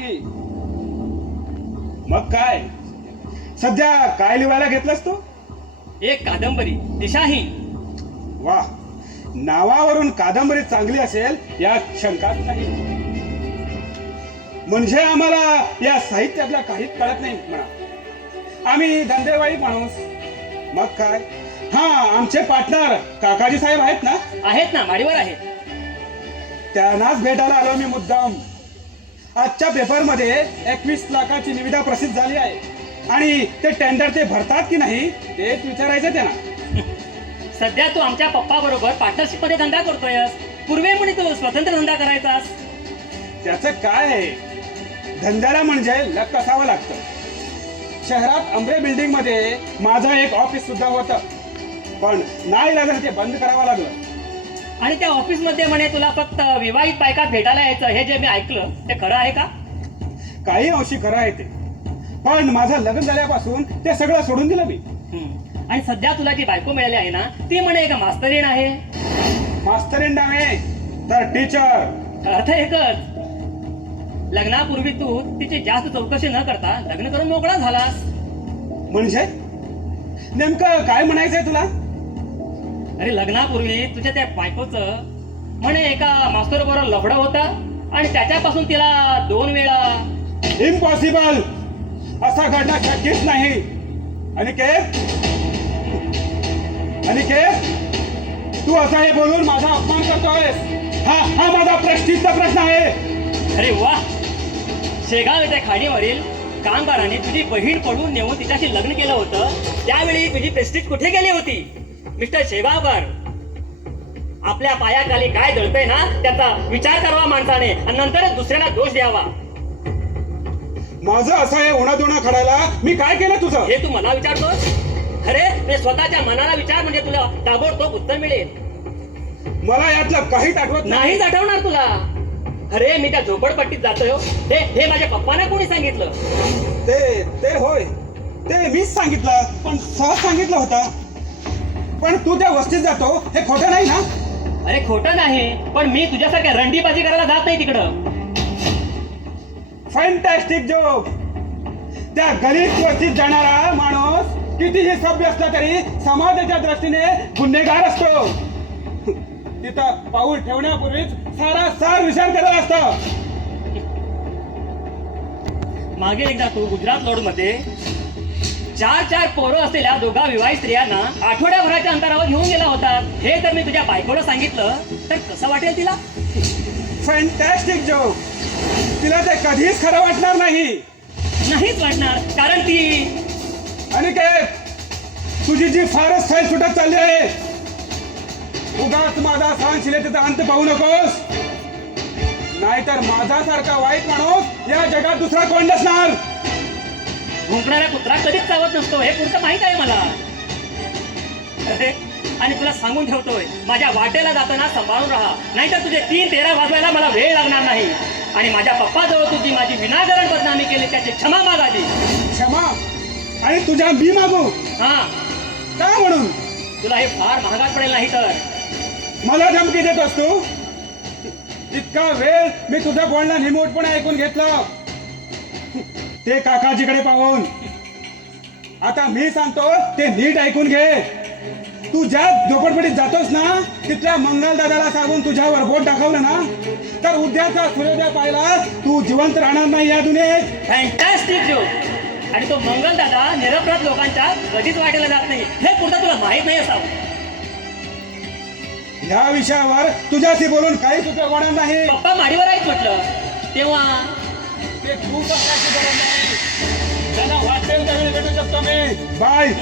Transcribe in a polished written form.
नाही. मग काय सध्या काय लिहायला घेतलंस तू? एक कादंबरी दिशाहीन. वा, नावावरून कादंबरी चांगली असेल यात शंकाच नाही. म्हणजे आम्हाला या साहित्यातला काहीच कळत नाही म्हणा. आम्ही धंदेवाई माणूस. मग काय, हा आमचे पार्टनर काकाजी साहेब आहेत ना? आहेत ना, माडीवर आहेत. त्यांनाच भेटायला आलो मी मुद्दाम. आजच्या पेपरमध्ये 21 लाखाची निविदा प्रसिद्ध झाली आहे आणि ते टेंडर ते भरतात की नाही तेच विचारायचं त्यांना. सध्या तू आमच्या पप्पा बरोबर पार्टनरशिप मध्ये धंदा करतोयस. पूर्वी म्हणे तू स्वतंत्र धंदा करायचास. त्याचं काय आहे, धंद्याला म्हणजे लक असावं लागतं. शहरात अंबरे बिल्डिंग मध्ये माझं एक ऑफिस सुद्धा होतं, पण नाईलाजाने ते बंद करावं लागलं. आणि त्या ऑफिस मध्ये म्हणे तुला फक्त विवाहित बायका भेटायला यायचं, हे जे मी ऐकलं ते खरं आहे का? काही अंशी खरं आहे ते, पण माझं लग्न झाल्यापासून ते सगळं सोडून दिलं मी. आणि सध्या तुला जी बायको मिळाली आहे ना, ती म्हणे एका मास्तरीण आहे. मास्तरीण नव्हे तर टीचर. अर्थ एकच, लग्नापूर्वी तू तिची जास्त चौकशी न करता लग्न करून मोकळा झालास. म्हणजे नेमकं काय म्हणायचंय तुला? अरे लग्नापूर्वी तुझ्या त्या बायकोचं म्हणे एका मास्तर बरोबर लफडं होतं आणि त्याच्यापासून तिला 2 वेळा. इम्पॉसिबल, असा घडणं शक्यच नाही. अनिकेत, अनिकेत, तू असं हे बोलून माझा अपमान करतोयस. हा माझा प्रेस्टिजचा प्रश्न आहे. अरे वा, शेगाव येथे खाडीवरील कामगारांनी तुझी बहीण पडून नेऊन तिच्याशी लग्न केलं होतं. त्यावेळी तुझी प्रेस्टिज कुठे गेली होती? मिस्टर शेगावकर, आपल्या पायाखाली काय दळतंय ना त्याचा विचार करावा माणसाने आणि नंतरच दुसऱ्याला दोष द्यावा. माझं असं हे उन्हादुणा खडायला मी काय केलं तुझं? हे तू मला विचारतोस? अरे ते स्वतःच्या मनाला विचार, म्हणजे तुला ताबडतोब उत्तर मिळेल. मला यातलं काहीच आठवत नाहीच आठवणार तुला. अरे मी त्या झोपडपट्टीत जातोय. हे माझ्या पप्पांना कोणी सांगितलं? ते होय, ते मीच सांगितलं, पण सहज सांगितलं होतं. पण तू त्या वस्तीत जातो हे खोटं नाही ना? अरे खोटं नाही, पण मी तुझ्यासारख्या रंडीबाजी करायला जात नाही तिकडं. Fantastic joke. त्या गरीब वस्तीत जाणारा माणूस कितीही सभ्य असला तरी समाजाच्या दृष्टीने गुन्हेगार असतो. तिथं पाऊल ठेवण्यापूर्वीच सारासार विचार करायला असतो. मागे एकदा तू गुजरात रोड मध्ये 4 पोरं असलेल्या दोघा विवाहित स्त्रियांना आठवड्याभराच्या अंतरावर घेऊन गेला होता. हे जर मी तुझ्या बायकोला सांगितलं तर कसं वाटेल तिला? Fantastic joke. तिला ते कधीच खरं वाटणार नाही. नाहीच वाटणार, कारण ती. अनिकेत, तुझी जी फारच सैल सुटत चालली आहे. उगाच माझा सहनशीलतेचा अंत पाहू नकोस, नाहीतर माझ्यासारखा वाईट माणूस या जगात दुसरा कोण नसणार. भुंकणाऱ्या कुत्रा कधीच चावत नसतो, हे पुढचं माहित आहे मला. अरे, आणि तुला सांगून ठेवतोय, माझ्या वाटेला जाताना सांभाळून राहा, नाहीतर तुझे 3-13 वाजवायला मला वेळ लागणार नाही. आणि माझ्या पप्पाजवळ तुझी माझी विनाकारण बदनामी केली त्याची क्षमा माग आधी. क्षमा? आणि तुझ्या मी मागू? हा, का म्हणून? तुला हे फार महागात पडेल नाही तर. मला धमकी देत असतो? इतका वेळ मी तुझं बोलणं निमूटपणे ऐकून घेतलं, ते काकाजीकडे पाहून. आता मी सांगतो ते नीट ऐकून घे. तू ज्या झोपडपट्टीत जातोस ना, तिथल्या मंगल दादाला सांगून तुझ्यावर बोट दाखवलं ना, तर उद्याचा सूर्योदय पाहिला तू जिवंत राहणार नाही या दुनियेत. Fantastic joke. आणि तो मंगल दादा निरपराध लोकांच्या कधीच वाटेला जात नाही, हे पुढचं तुला माहित नाही असावं. या विषयावर तुझ्याशी बोलून काहीच उपयोग होणार नाही. पप्पा माडीवर आहेत म्हटलं तेव्हा. ते खूप असण्याची गरज नाही. त्याला वाटेल त्यावेळी भेटू शकतो मी. बाय.